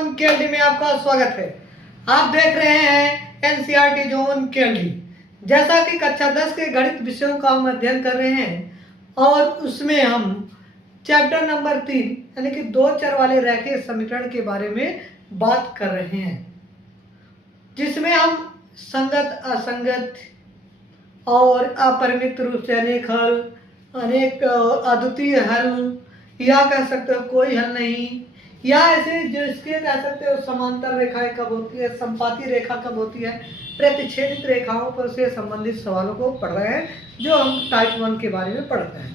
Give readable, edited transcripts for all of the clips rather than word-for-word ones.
Zone KLD में आपका स्वागत है। आप देख रहे हैं एनसीईआरटी जोन केएलडी। जैसा कि कक्षा 10 के गणित विषयों का हम अध्ययन कर रहे हैं और उसमें हम चैप्टर नंबर 3 यानी कि दो चर वाले रेखीय समीकरण के बारे में बात कर रहे हैं, जिसमें हम संगत, असंगत और अपरिमित रूप से अनेक हल, अनेक अद्वितीय हल, या कह सकते हो कोई हल नहीं, या ऐसे जिसके कह सकते हो समांतर रेखाएं कब होती है, संपाती रेखा कब होती है, प्रतिच्छेदित रेखाओं पर से संबंधित सवालों को पढ़ रहे हैं, जो हम टाइप 1 के बारे में पढ़ते हैं।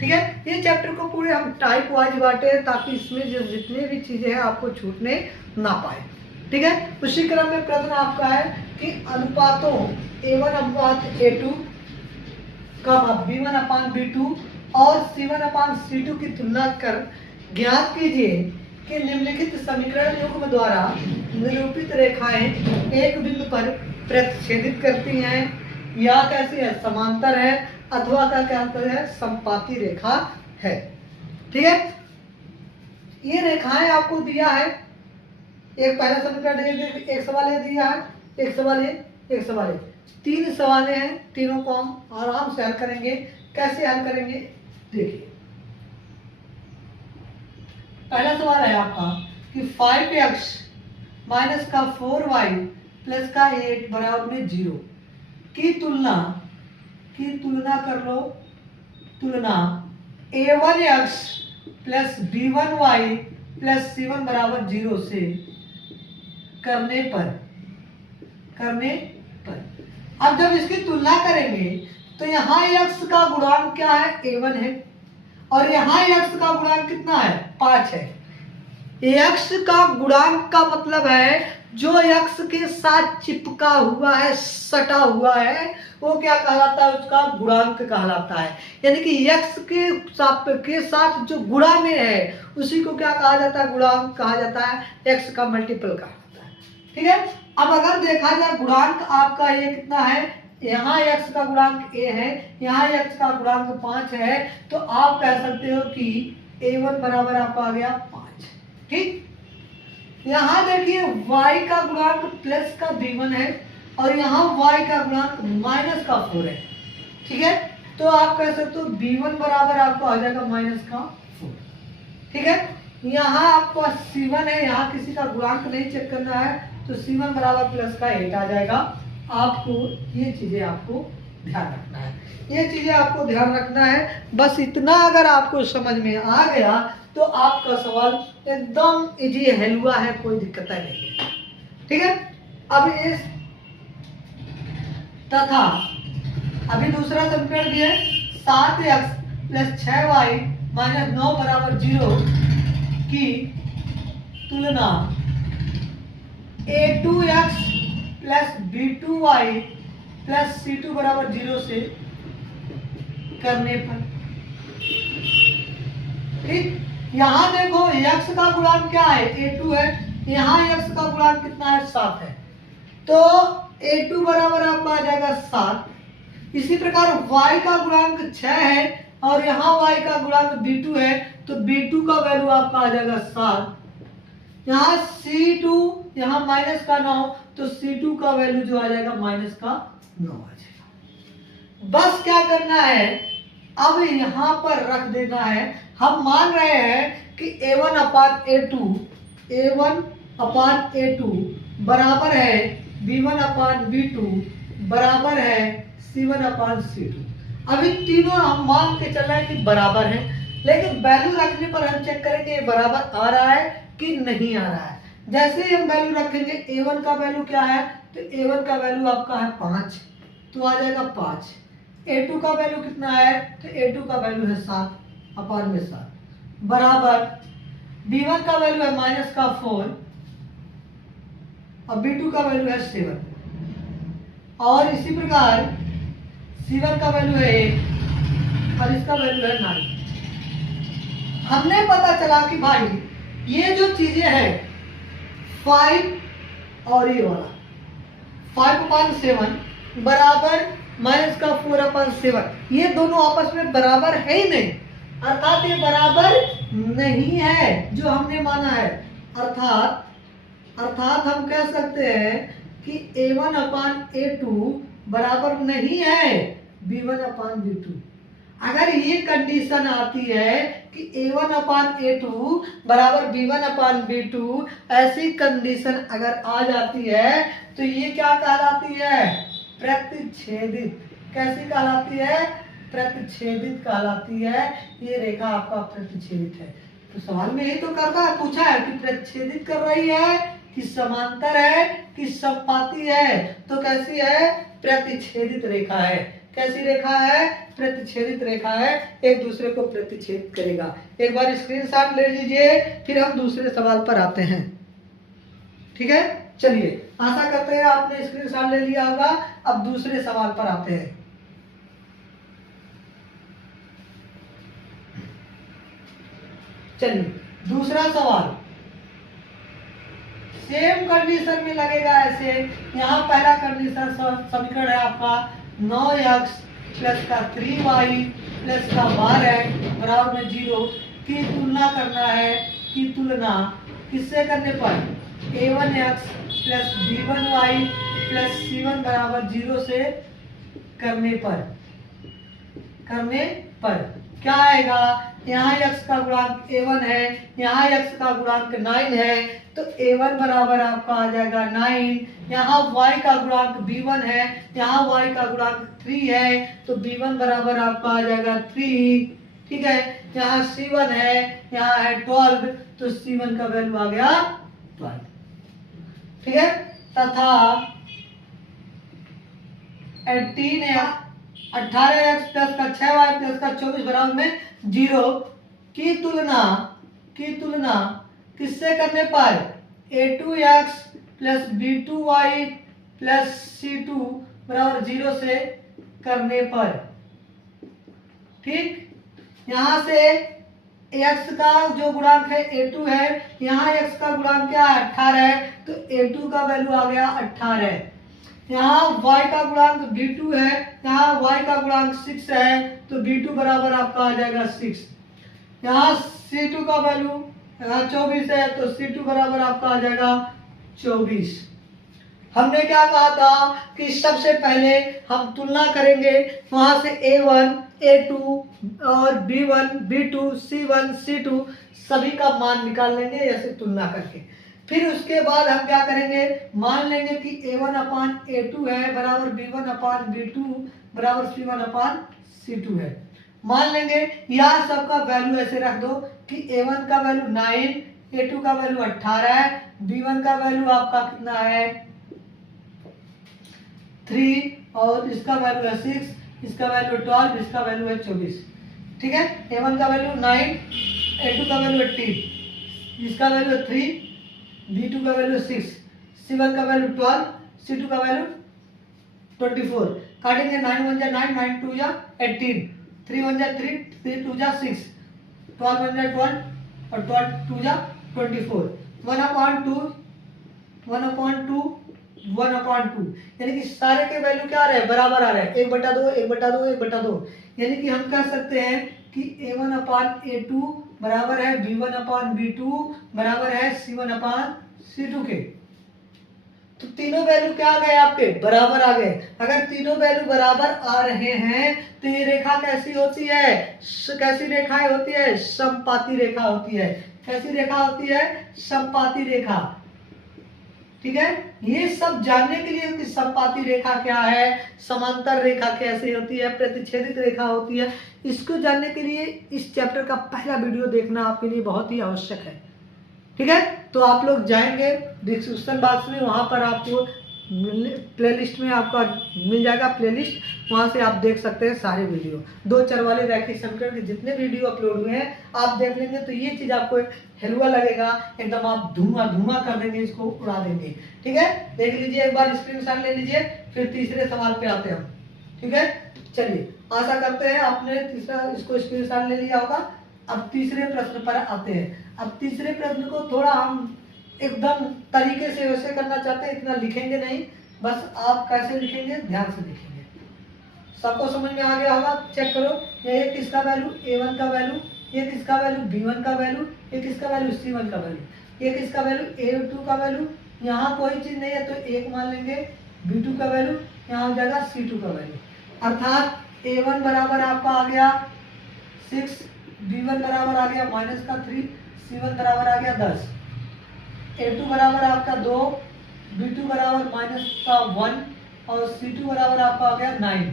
ठीक है, ये चैप्टर को पूरे हम टाइप वाइज बांटे हैं ताकि इसमें जो जितनी भी चीजें हैं आपको छूटने ना पाए। ठीक है, उसी क्रम में प्रश्न आपका है कि अनुपातों A1 अनुपात A2 B1/B2 और C1/C2 की तुलना कर ज्ञात कीजिए कि निम्नलिखित समीकरण युग्म द्वारा निरूपित रेखाएं एक बिंदु पर प्रतिच्छेदित करती हैं, या कैसी है, समांतर है, अथवा का क्या है, संपाती रेखा है। ठीक है, ये रेखाएं आपको दिया है, एक पहला समीकरण एक सवाल ये दिया है, एक सवाल ये, तीन सवाल हैं, तीनों को हम आराम से हल करेंगे। कैसे हल करेंगे देखिए। पहला सवाल है आपका कि 5x माइनस का 4y प्लस का 8 बराबर में 0 की तुलना कर लो। तुलना a1x plus b1y plus c1 बराबर 0 से करने पर अब जब इसकी तुलना करेंगे तो यहाँ x का गुणांक क्या है, a1 है, और यहाँ x का गुणांक कितना है, 5 है। x का गुणांक का मतलब है जो x के साथ चिपका हुआ है, सटा हुआ है, वो क्या कहलाता है, उसका गुणांक कहलाता है। यानी कि x के साथ जो गुणा में है उसी को क्या कहा जाता है, गुणांक कहा जाता है, x का मल्टीपल कहा जाता है। ठीक है, अब अगर देखा जाए गुणांक आपका ये कितना है, यहाँ x का गुणांक a है, यहाँ x का गुणांक 5 है, तो आप कह सकते हो कि a1 बराबर आपका आ गया 5। ठीक, यहाँ देखिए y का गुणांक प्लस का b1 है और यहाँ y का गुणांक माइनस का 4 है। ठीक है, तो आप कह सकते हो b1 बराबर आपको आ जाएगा माइनस का 4। ठीक है, यहाँ आपको c1 है, यहाँ किसी का गुणांक नहीं चेक करना है, तो c1 बराबर प्लस का 8 आ जाएगा। आपको ये चीजें आपको ध्यान रखना है, ये चीजें आपको ध्यान रखना है। बस इतना अगर आपको समझ में आ गया तो आपका सवाल एकदम इजी हलवा है, कोई दिक्कत नहीं है। ठीक है, अब इस तथा अभी दूसरा समीकरण दिया है 7x प्लस 6y माइनस 9 बराबर 0 की तुलना a2x plus b2y plus c2 बराबर 0 से करने पर। ठीक, यहाँ देखो x का गुणांक क्या है, a2 है, यहाँ x का गुणांक कितना है, 7 है, तो a2 बराबर आपका आ जाएगा 7। इसी प्रकार y का गुणांक 6 है और यहाँ y का गुणांक b2 है, तो b2 का वैल्यू आपका आ जाएगा 7। यहाँ c2, यहाँ माइनस का 9, तो c2 का वैल्यू जो आ जाएगा माइनस का 9 आ जाएगा। बस क्या करना है, अब यहाँ पर रख देना है। हम मान रहे हैं कि a1/A2 बराबर है b1/B2 बराबर है c1/C2। अभी तीनों हम मान के चल रहे हैं कि बराबर है, लेकिन वैल्यू रखने पर हम चेक करेंगे ये बराबर आ रहा है कि नहीं आ रहा है। जैसे ही हम वैल्यू रखेंगे, a1 का वैल्यू क्या है, तो a1 का वैल्यू आपका है 5, तो आ जाएगा 5। a2 का वैल्यू कितना है, तो a2 का वैल्यू है 7/7 बराबर b1 का वैल्यू है माइनस का 4 और b2 का वैल्यू है 7, और इसी प्रकार c1 का वैल्यू है 8 और इसका वैल्यू है 9। हमने पता चला कि भाई ये जो चीजें हैं 5 और ये वाला 5/7 बराबर माइनस का 4/7, ये दोनों आपस में बराबर है ही नहीं, अर्थात ये बराबर नहीं है जो हमने माना है। अर्थात हम कह सकते हैं कि A1/A2 बराबर नहीं है B1/B2। अगर ये कंडीशन आती है कि A1/A2 बराबर B1/B2, ऐसी कंडीशन अगर आ जाती है तो ये क्या कहलाती है? प्रतिच्छेदित। कैसी कहलाती है? प्रतिच्छेदित कहलाती है। ये रेखा आपका प्रतिच्छेदित है। तो सवाल में यही तो करता है, पूछा है कि प्रतिच्छेदित कर रही है कि समांतर है कि समपाती है। तो कैसी है? प्रतिच्छेदित रेखा है। कैसी रेखा है? प्रतिच्छेदित रेखा है, एक दूसरे को प्रतिच्छेद करेगा। एक बार स्क्रीनशॉट ले लीजिए, फिर हम दूसरे सवाल पर आते हैं। ठीक है, चलिए, आशा करते हैं आपने स्क्रीनशॉट ले लिया होगा। अब दूसरे सवाल पर आते हैं। चलिए, दूसरा सवाल सेम कंडीशन में लगेगा ऐसे। यहाँ पहला कंडीशन समीकरण है आपका 9x प्लस का 3y प्लस का 12 बराबर में 0 की तुलना करना है। की तुलना किससे करने पर? A1x plus B1y plus C1 बराबर 0 से करने पर क्या आएगा? यहाँ x का गुणांक A1 है, यहाँ x का गुणांक 9 है, तो A1 बराबर आपका आ जाएगा 9। यहाँ y का गुणांक B1 है, यहाँ y का गुणांक 3 है, तो B1 बराबर आपका आ जाएगा 3। ठीक है, यहाँ C1 है, यहाँ है 12, तो C1 का वैल्यू आ गया 12। ठीक है, तथा 18x प्लस का 6y प्लस का 24 बराबर में 0 की तुलना किससे करने पर? A2x plus B2y plus C2 बराबर 0 से करने पर। ठीक, यहाँ से x का जो गुणांक है A2 है, यहाँ x का गुणांक क्या है? 18 है, तो A2 का वैल्यू आ गया 18। यहाँ y का गुणांक B2 है, यहाँ y का गुणांक 6 है, तो B2 बराबर आपका आ जाएगा 6। यहाँ C2 का वैल्यू यहाँ 24 है, तो C2 बराबर आपका आ जाएगा 24। हमने क्या कहा था कि सबसे पहले हम तुलना करेंगे, वहां से A1, A2 और B1, B2, C1, C2 सभी का मान निकाल लेंगे ऐसे तुलना करके। फिर उसके बाद हम क्या करेंगे? मान लेंगे कि A1/A2 है बराबर B1/B2 बराबर C1/C2 है। मान लेंगे यहाँ सबका वैल्यू ऐसे रख दो कि A1 का वैल्यू 9, A2 का वैल्यू 18 है, B1 का वैल्यू आपका कितना है? 3, और इसका वैल्यू है 6, इसका वैल्यू 12, इसका वैल्यू है 24। ठीक है, A1 का वैल्यू 9, A2 का वैल्यू 18, इसका वैल्यू 3, B2 का वैल्यू 6, C1 का वैल्यू 12, C2 का वैल्यू 24। काटेंगे 9 1 जा 9, 9 2 जा 18, 3 1 जा 3, 3 2 जा 6, 12 1 जा 12 और 12 2 जा 24। 1/2 यानी कि सारे के वैल्यू क्या आ रहे हैं? बराबर आ रहे हैं, 1/2 1/2 1/2। यानी कि हम कह सकते हैं कि A1/A2 बराबर है B1/B2 बराबर है C1/C2 के। तो तीनों वैल्यू क्या आ गए? आपके बराबर आ गए। अगर तीनों वैल्यू बराबर आ रहे हैं तो ये रेखा कैसी होती है? कैसी रेखाएं होती है? समपाती रेखा होती है। कैसी रेखा होती है? समपाती रेखा। ठीक है, ये सब जानने के लिए कि समपाती रेखा क्या है, समांतर रेखा कैसे होती है, प्रतिच्छेदित रेखा होती है, इसको जानने के लिए इस चैप्टर का पहला वीडियो देखना आपके लिए बहुत ही आवश्यक है। ठीक है, तो आप लोग जाएंगे डिस्क्रिप्शन बॉक्स में, वहां पर आपको प्लेलिस्ट में आपका मिल जाएगा प्लेलिस्ट, वहां से आप देख सकते हैं सारे वीडियो। 2 वाले रैखिक समीकरण के जितने वीडियो अपलोड हुए हैं आप देख लेंगे तो ये चीज आपको हेलुआ लगेगा, एकदम आप धुआं कर देंगे, इसको उड़ा देंगे। ठीक है, देख लीजिए, एक बार स्क्रीनशॉट ले लीजिए, फिर तीसरे सवाल पे आते हैं। ठीक है, चलिए, आशा करते हैं आपने तीसरा इसको स्क्रीनशॉट ले लिया होगा। अब तीसरे प्रश्न पर आते हैं। अब तीसरे प्रश्न को थोड़ा हम एकदम तरीके से वैसे करना चाहते हैं, इतना लिखेंगे नहीं, बस आप कैसे लिखेंगे ध्यान से लिखेंगे। सबको समझ में आ गया होगा? चेक करो, ये किसका वैल्यू A1 का वैल्यू, ये किसका वैल्यू B1 का वैल्यू, ये किसका वैल्यू C1 का वैल्यू। ये किसका वैल्यू, A2 का वैल्यू, यहाँ कोई चीज़ नहीं है तो 1 मान लेंगे, B2 का वैल्यू, यहाँ हो जाएगा C2 का वैल्यू। अर्थात A1 बराबर आपका आ गया 6, B1 बराबर आ गया -3, C1 बराबर आ गया 10, A2 बराबर आपका 2, B2 बराबर -1 और C2 बराबर आपका आ गया 9।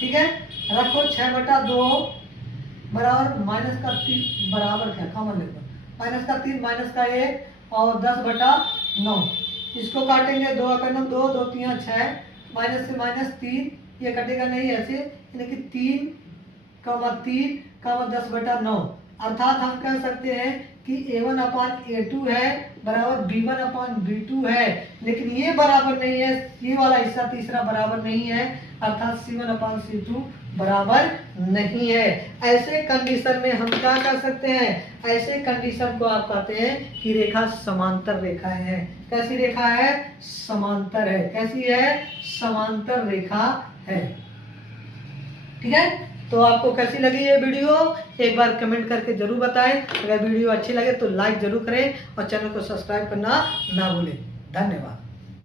ठीक है, रखो 6/2 बराबर -3 बराबर क्या कॉमन लिखो, -3 -1 और 10/9। इसको काटेंगे, 2 का 9, 2 2 3 6, माइनस से -3, ये कटेगा नहीं ऐसे, यानी कि 3, 10/9। अर्थात हम कह सकते हैं कि A1/A2 है बराबर B1/B2 है, लेकिन ये बराबर नहीं है, ये वाला हिस्सा तीसरा बराबर नहीं है, अर्थात C1/C2 बराबर नहीं है। ऐसे कंडीशन में हम क्या कर सकते हैं, ऐसे कंडीशन को आप कहते हैं कि रेखा समांतर रेखा है। कैसी रेखा है, समांतर है। कैसी है, समांतर रेखा है। ठीक है, तो आपको कैसी लगी ये वीडियो एक बार कमेंट करके जरूर बताएं। अगर वीडियो अच्छी लगे तो लाइक जरूर करें और चैनल को सब्सक्राइब करना ना भूलें। धन्यवाद।